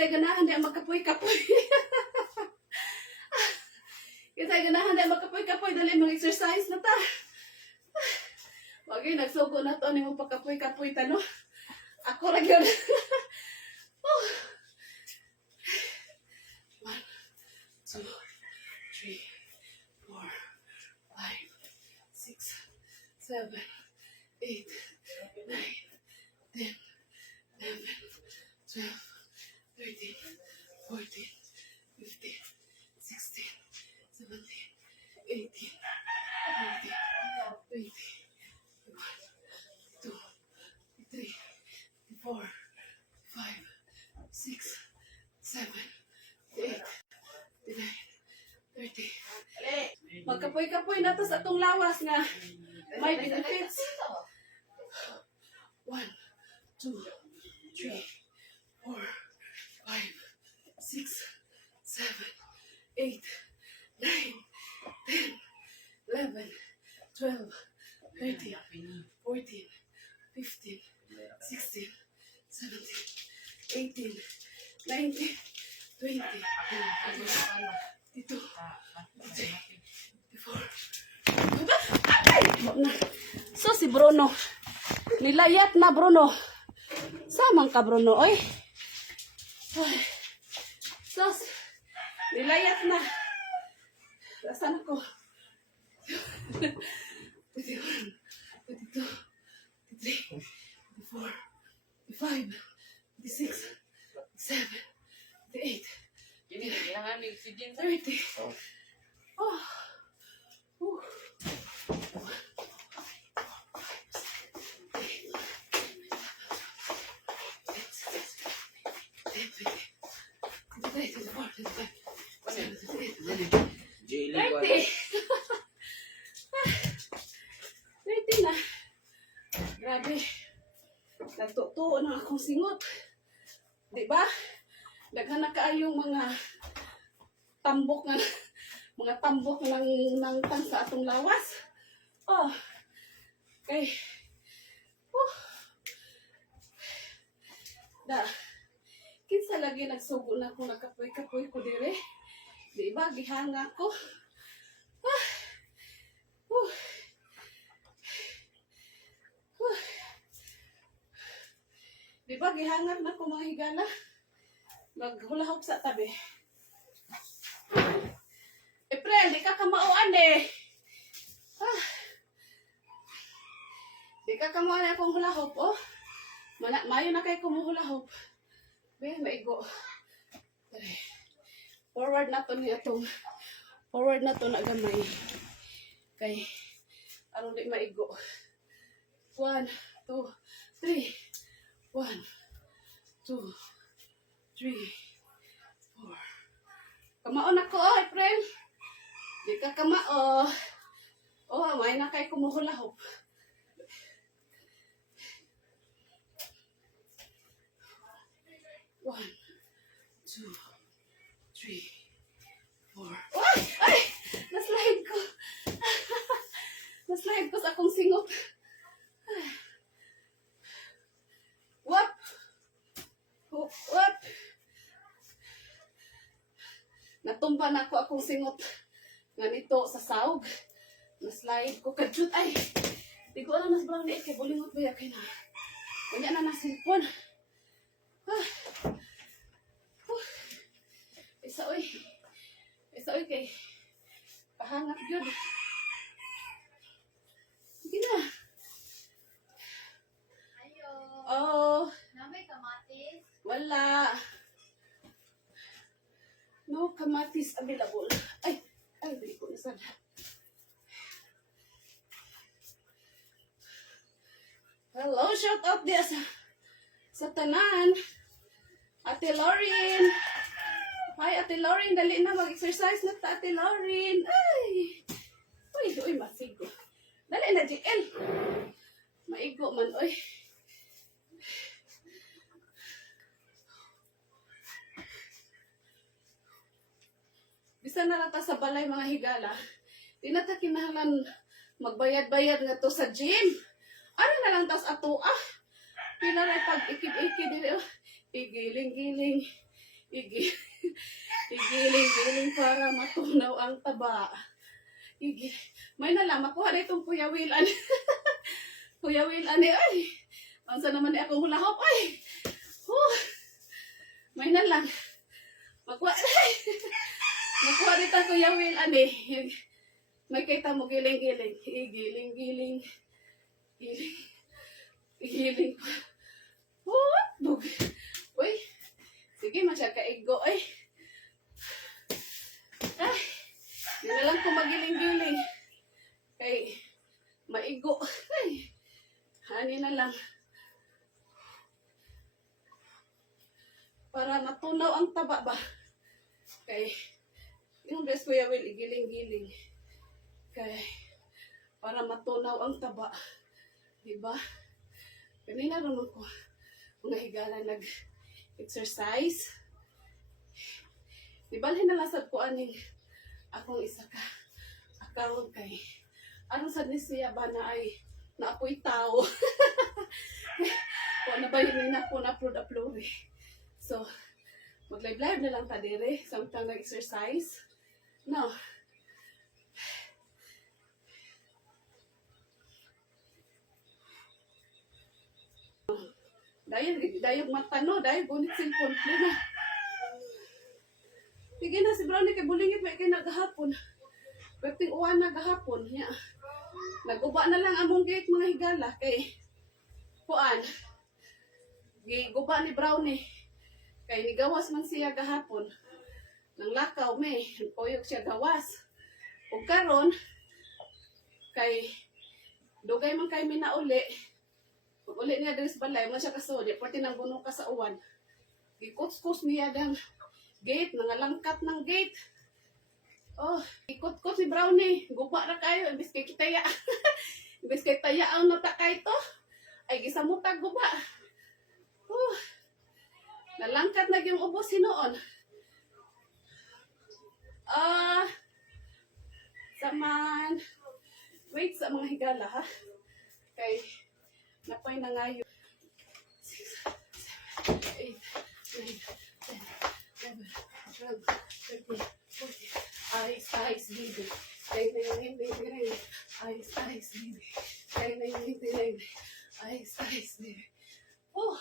Kisay ganahan di magkapoy-kapoy. Kisay ganahan di magkapoy-kapoy. Dali mag-exercise na ta. Wag yun, nagsugo na to. Ano mo pagkapoy-kapoy ta, no? Ako lang yun. 1, 2, 3, 4, 5, 6, 7, 8, 9, 10, 11, 12, 13, 14, 15, 16, 17, 18, 19, 20, 21, 22, 23, 24, 5, 6, 7, 8, 9, 30. Magkapoy-kapoy na to sa atong lawas nga may benefits. 1, 2, 3, 4, 5, 6, 7, 8, 9, 10, 11, 12, 13, 14, 15, 16, 17, 18, 19, 20, 22, 23, 24. So si Bruno, nilayat na Bruno. Samang ka Bruno, oy. So, nilayat na. Saan ako? 21, 22, 23, 24, 25, 26, 27, 28, 30. Oh. Na. Grabe. Nagtutuo na akong singot. Diba? Daghan na kaayong mga tambok ng tang sa atong lawas. Oh. Okay. Da. Kinsa lagi nagsugo na ko nakapoy-kapoy ko dire. Diba? Gihanga ko. Diba, gihangat na ko mga higala. Maghulahok sa tabi. April, di ka kamauan eh. Di ka kamauan akong hulahop, oh. Mayo na kayo kumuhulahop. Be, maigo. Forward na to niya itong. Forward na to na gamay. Okay. Aron di maigo. 1, 2, 3. 1, 2, 3, 4. Kamaon ako, oh, April. Di ka kamao. Oh, may na kay kumuhulahop. 1, 2, 3, 4. Oh! Ay! Naslide ko. Naslide ko sa akong singot. What? What? Natumba na ako akong singot. Ganito sa saog. Naslide ko kadjut. Ay! Di ko alam nas brown ni Ike. Bulingot ba yakin ha? Kanya na nasilpon. Isa oy. Isa oy kay. Pahangat yun. Sige na. Oh. Namay kamatis? Wala. No kamatis available. Ay, di ko nasad. Hello, shout out dia sa tanan. Ate Lauren. Hi, Ate Lauren. Dali na mag-exercise na ta, Ate Lauren. Ay. Uy, masigo. Dali na, JL. Maigo man, uy. Bisa na nata sa balay mga higala. Di na ta kinahanglan magbayad-bayad nga to sa gym. Ano na lang tas ato Pila na pag ikib-ikib dili. Igiling-giling. Igi. Igiling-giling para matunaw ang taba. Igi. May nalang, makuha na itong Kuya Will. Kuya Will, ay. Pansa naman ni akong hulahop, ay. May nalang. Makuha nito Kuya Will, may kita mo giling-giling. Giling-giling. Giling. Dug. Uy. Sige, masya kaigo, ay. Yun na lang kung magiling-giling. Kay, maigo. Ay. Hani na lang. Para matunaw ang taba ba? Kay, yung dress Kuya Will, igiling-giling. Kay, para matunaw ang taba. Diba? Kanina naman ko, mga higala nag-exercise. Diba, hinalasad ko aning akong isa ka account kay. Anong sad ni siya ba na ay naapoy tao? Kung na ba yun na po na-upload eh. So, mag-live na lang ta dire. Samtang nag-exercise. No. Dayog mata no, dayog gunit cellphone. Lina. Sige na, si Brownie kay bulingit may kay nagahapon. Pwedeng uwan nagahapon. Ya. Naguba na lang among gate mga higala kay kuan. Giguba ni Brownie. Kay nigawas man siya gahapon. Nang lakaw may, puyok siya gawas. Ug karon kay dugay man kay minauli. Pag uli niya diri sa balay, mo siya kasudi, pati nang buno ka sa uwan. Gikuts-kus niya dang gate, nangalangkat ng gate. Oh, ikot-kot ni Brownie. Guba na kayo, imbis kay kitaya. Imbis kay taya ang nata kay to. Ay gisamutag guba. Nalangkat na yung ubos hinoon. Saman. Wait sa mga higala ha. Kay napay na nga yun. 6, 7, 8, 9, 10, 11, 12, 13, 14. Ice, baby. Ice, baby. Ice, baby. Oh!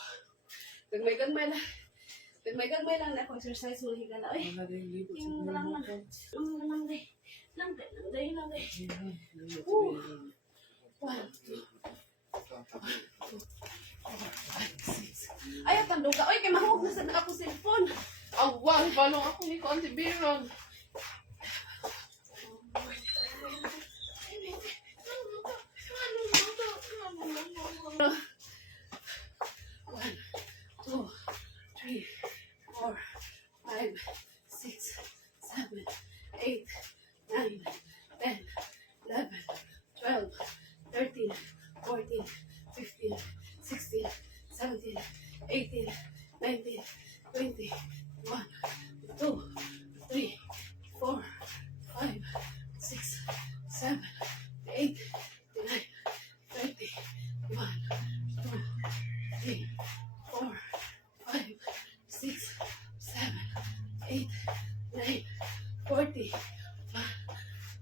Gagmay lang. Gagmay lang na ako exercise mo higala. Ay, yung lang. Lang. 1, 2, 6. Ay, at ang duga. Ay, kay mahugog na sa ako cellphone. Awang, balong ako ni ko Auntie Biron. One, 2, 3, 4, 5, 6, 7, 8, 9, 10, 11, 12, 13, 14, 15, 16, 17, 18, 19, 20, 1, 2, 3, 4, 5, 6, 7, 8, 9, 20, 1, 2, 3, 4, 5, 6, 7, 8, 9, 40.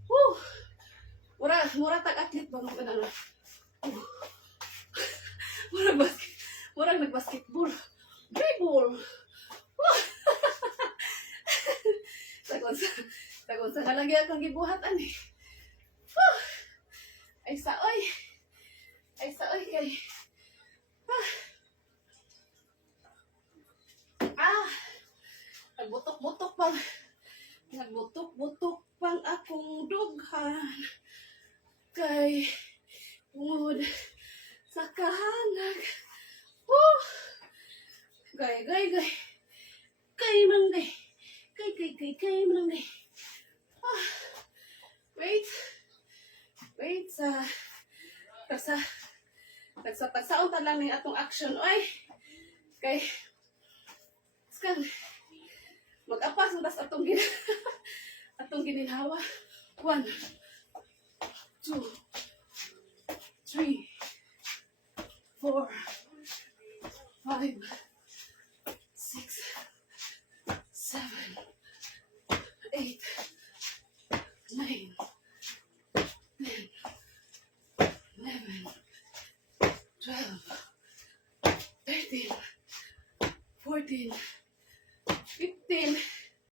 Woo! Mura tag-athlete ba mga na? Mura nag-basketball. Dribble! Tagon sa halagyan kang gibuhatan eh. Ay saoy kay. Nagbutok-butok pang akong dughan. Kay tungod sa kahangag. Gay. Kay manggay. Kay manggay. Wait sa tagsaon ta lang ni atong action oy. Kay skan mag-apas tas atong gininhawa. 1, 2, 3, 4, 5, 6, 8, 9, 10, 11, 12, 13, 14, 15,